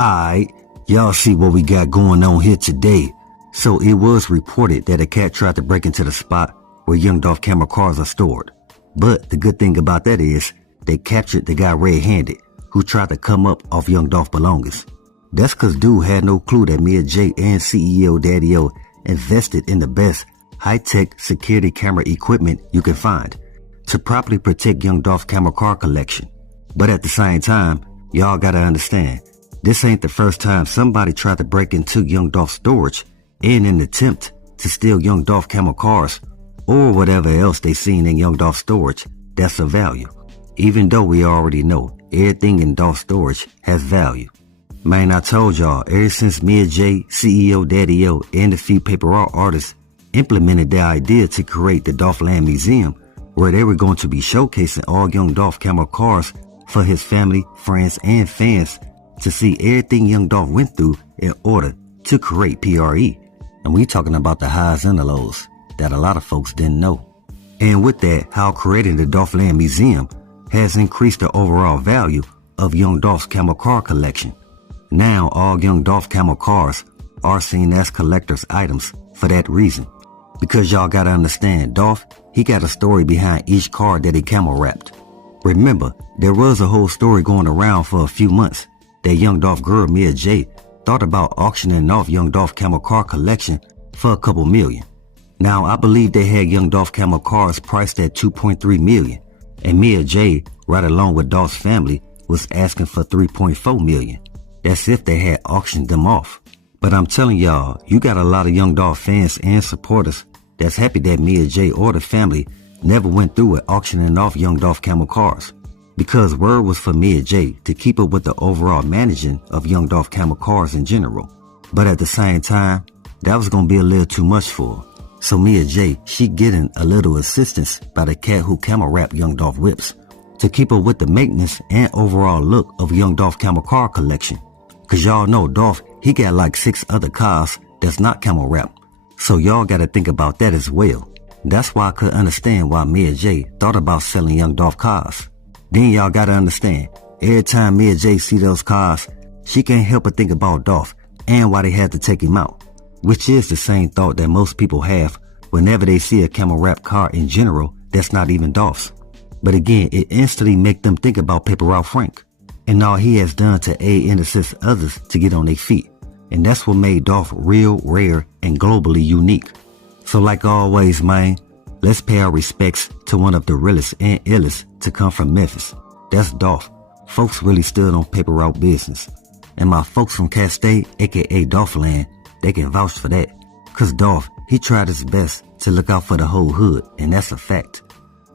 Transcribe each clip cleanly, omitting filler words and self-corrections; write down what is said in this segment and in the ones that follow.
Alright, y'all see what we got going on here today. So it was reported that a cat tried to break into the spot where young Dolph camera cars are stored. But the good thing about that is they captured the guy red-handed who tried to come up off young Dolph belongings. That's cause dude had no clue that Mia J and CEO Daddy-O invested in the best high-tech security camera equipment you can find to properly protect young Dolph's camera car collection. But at the same time, y'all gotta understand, this ain't the first time somebody tried to break into young Dolph's storage in an attempt to steal young Dolph camera cars or whatever else they seen in young Dolph's storage that's of value. Even though we already know everything in Dolph's storage has value. Man, I told y'all, ever since Mia J, CEO Daddy-O, and a few paper art artists implemented their idea to create the Dolph Land Museum, where they were going to be showcasing all young Dolph camera cars for his family, friends, and fans to see everything young Dolph went through in order to create PRE. And we talking about the highs and the lows that a lot of folks didn't know. And with that, how creating the Dolph Land Museum has increased the overall value of young Dolph's camera car collection. Now all young Dolph camera cars are seen as collector's items for that reason. Because y'all gotta understand, Dolph, he got a story behind each car that he camera wrapped. Remember, there was a whole story going around for a few months that young Dolph girl Mia J thought about auctioning off young Dolph camera car collection for a couple million. Now I believe they had young Dolph camera cars priced at $2.3 million, and Mia J, right along with Dolph's family, was asking for $3.4 million. That's if they had auctioned them off. But I'm telling y'all, you got a lot of young Dolph fans and supporters that's happy that Mia J or the family never went through with auctioning off young Dolph camera cars. Because word was for Mia J to keep up with the overall managing of young Dolph camera cars in general. But at the same time, that was gonna be a little too much for her. So Mia J, she getting a little assistance by the cat who camera wrap young Dolph whips to keep up with the maintenance and overall look of young Dolph camera car collection. Cause y'all know Dolph, he got like 6 other cars that's not camera wrapped. So y'all gotta think about that as well. That's why I could understand why Mia J thought about selling young Dolph cars. Then y'all gotta understand, every time Mia J see those cars, she can't help but think about Dolph and why they had to take him out. Which is the same thought that most people have whenever they see a camera wrap car in general that's not even Dolph's. But again, it instantly make them think about Paper Route Frank and all he has done to aid and assist others to get on their feet. And that's what made Dolph real, rare, and globally unique. So like always, man, let's pay our respects to one of the realest and illest to come from Memphis. That's Dolph. Folks really stood on paper route business. And my folks from Castay, aka Dolph Land, they can vouch for that. Cause Dolph, he tried his best to look out for the whole hood, and that's a fact.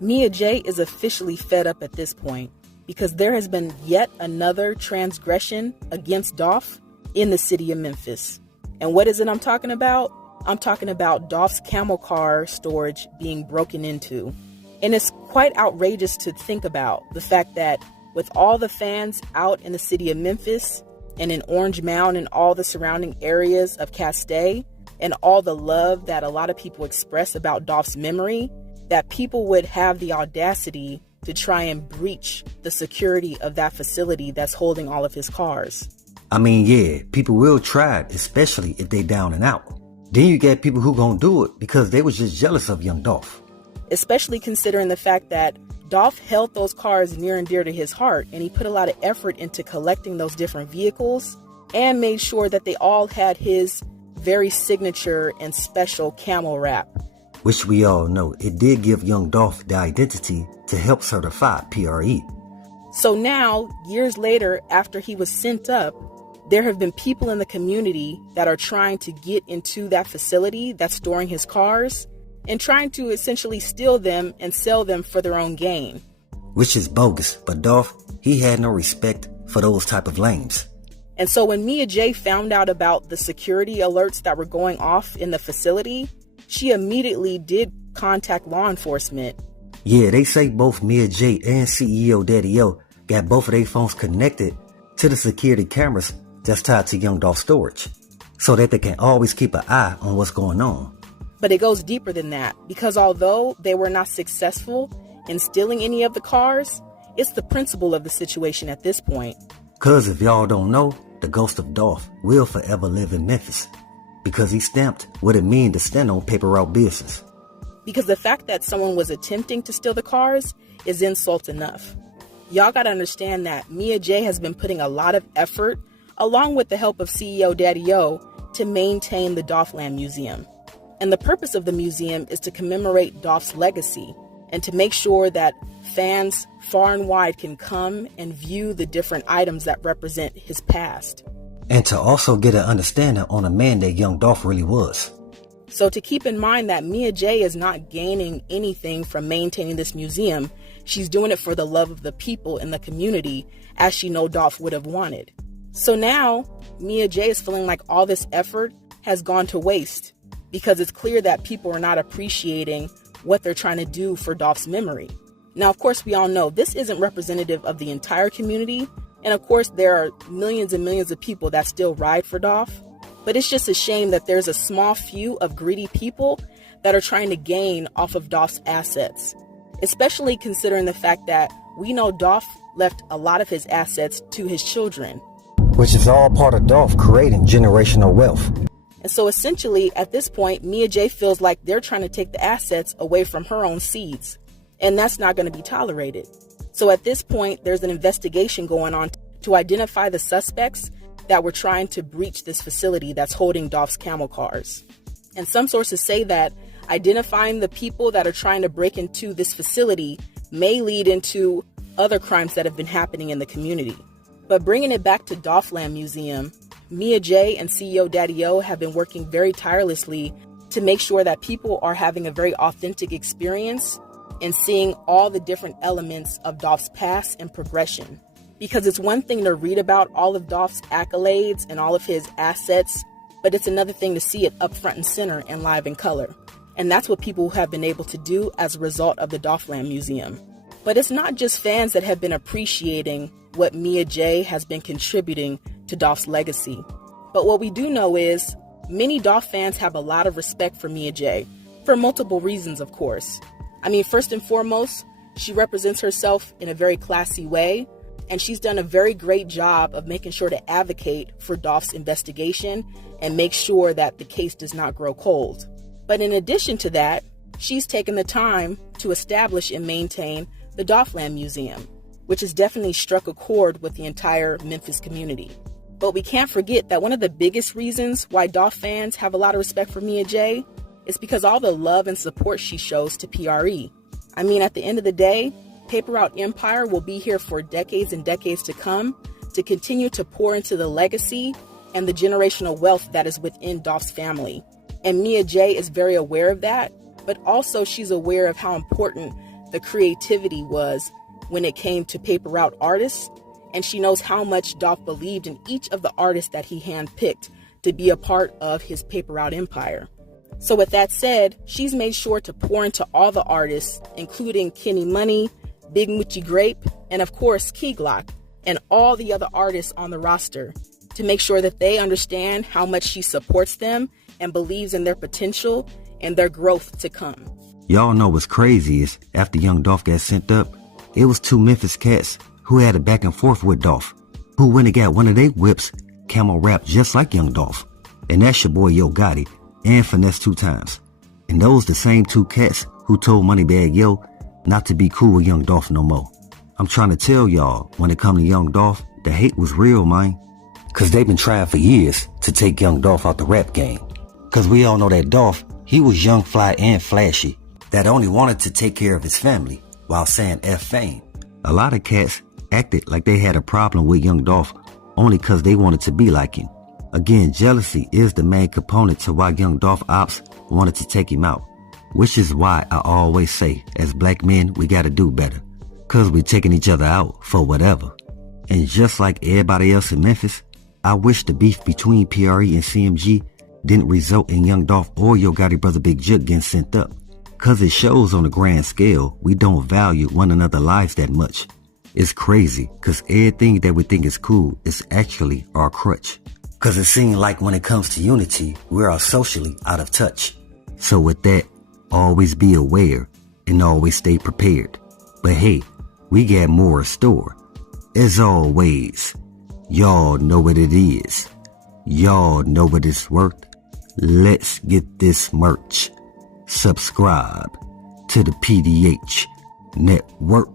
Mia J is officially fed up at this point because there has been yet another transgression against Dolph in the city of Memphis. And what is it I'm talking about? I'm talking about Dolph's camel car storage being broken into. And it's quite outrageous to think about the fact that with all the fans out in the city of Memphis and in Orange Mound and all the surrounding areas of Castay and all the love that a lot of people express about Dolph's memory, that people would have the audacity to try and breach the security of that facility that's holding all of his cars. I mean, yeah, people will try it, especially if they down and out. Then you get people who gonna do it because they was just jealous of young Dolph. Especially considering the fact that Dolph held those cars near and dear to his heart, and he put a lot of effort into collecting those different vehicles and made sure that they all had his very signature and special camel wrap. Which we all know, it did give young Dolph the identity to help certify PRE. So now, years later, after he was sent up, there have been people in the community that are trying to get into that facility that's storing his cars and trying to essentially steal them and sell them for their own gain. Which is bogus, but Dolph, he had no respect for those type of lames. And so when Mia J found out about the security alerts that were going off in the facility, she immediately did contact law enforcement. Yeah, they say both Mia J and CEO Daddy-O got both of their phones connected to the security cameras that's tied to young Dolph storage, so that they can always keep an eye on what's going on. But it goes deeper than that, because although they were not successful in stealing any of the cars, it's the principle of the situation at this point. Cause if y'all don't know, the ghost of Dolph will forever live in Memphis because he stamped what it means to stand on paper route business. Because the fact that someone was attempting to steal the cars is insult enough. Y'all gotta understand that Mia J has been putting a lot of effort, along with the help of CEO Daddy O, to maintain the Dolphland Museum. And the purpose of the museum is to commemorate Dolph's legacy and to make sure that fans far and wide can come and view the different items that represent his past. And to also get an understanding on a man that young Dolph really was. So to keep in mind that Mia J is not gaining anything from maintaining this museum, she's doing it for the love of the people in the community, as she know Dolph would have wanted. So now, Mia J is feeling like all this effort has gone to waste because it's clear that people are not appreciating what they're trying to do for Dolph's memory. Now, of course, we all know this isn't representative of the entire community. And of course, there are millions and millions of people that still ride for Dolph. But it's just a shame that there's a small few of greedy people that are trying to gain off of Dolph's assets, especially considering the fact that we know Dolph left a lot of his assets to his children. Which is all part of Dolph creating generational wealth. And so essentially, at this point, Mia J feels like they're trying to take the assets away from her own seeds. And that's not going to be tolerated. So at this point, there's an investigation going on to identify the suspects that were trying to breach this facility that's holding Dolph's camel cars. And some sources say that identifying the people that are trying to break into this facility may lead into other crimes that have been happening in the community. But bringing it back to Dolphland Museum, Mia J and CEO Daddy O have been working very tirelessly to make sure that people are having a very authentic experience and seeing all the different elements of Dolph's past and progression. Because it's one thing to read about all of Dolph's accolades and all of his assets, but it's another thing to see it up front and center and live in color. And that's what people have been able to do as a result of the Dolphland Museum. But it's not just fans that have been appreciating what Mia J has been contributing to Dolph's legacy. But what we do know is many Dolph fans have a lot of respect for Mia J, for multiple reasons, of course. I mean, first and foremost, she represents herself in a very classy way, and she's done a very great job of making sure to advocate for Dolph's investigation and make sure that the case does not grow cold. But in addition to that, she's taken the time to establish and maintain the Dolphland Museum, which has definitely struck a chord with the entire Memphis community. But we can't forget that one of the biggest reasons why Dolph fans have a lot of respect for Mia J is because all the love and support she shows to PRE. I mean, at the end of the day, Paper Route Empire will be here for decades and decades to come to continue to pour into the legacy and the generational wealth that is within Dolph's family. And Mia J is very aware of that, but also she's aware of how important the creativity was when it came to Paper Route artists, and she knows how much Dolph believed in each of the artists that he handpicked to be a part of his Paper Route empire. So with that said, she's made sure to pour into all the artists, including Kenny Money, Big Moochie Grape, and of course Key Glock, and all the other artists on the roster, to make sure that they understand how much she supports them and believes in their potential and their growth to come. Y'all know what's crazy is after young Dolph got sent up, it was two Memphis cats who had a back and forth with Dolph, who went and got one of their whips camel wrapped just like young Dolph. And that's your boy Yo Gotti and Finesse 2 times. And those the same two cats who told Moneybag Yo not to be cool with young Dolph no more. I'm trying to tell y'all, when it come to young Dolph, the hate was real, man. Cause they've been trying for years to take young Dolph out the rap game. Cause we all know that Dolph, he was young, fly, and flashy, that only wanted to take care of his family while saying F fame. A lot of cats acted like they had a problem with young Dolph only cause they wanted to be like him. Again, jealousy is the main component to why young Dolph ops wanted to take him out. Which is why I always say, as black men, we gotta do better. Cause we taking each other out for whatever. And just like everybody else in Memphis, I wish the beef between PRE and CMG didn't result in young Dolph or Yo Gotti brother Big Jook getting sent up. Cause it shows on a grand scale, we don't value one another's lives that much. It's crazy, cause everything that we think is cool is actually our crutch. Cause it seems like when it comes to unity, we are socially out of touch. So with that, always be aware and always stay prepared. But hey, we got more in store. As always, Y'all know what it is. Y'all know what it's worth. Let's get this merch. Subscribe to the PDH Network.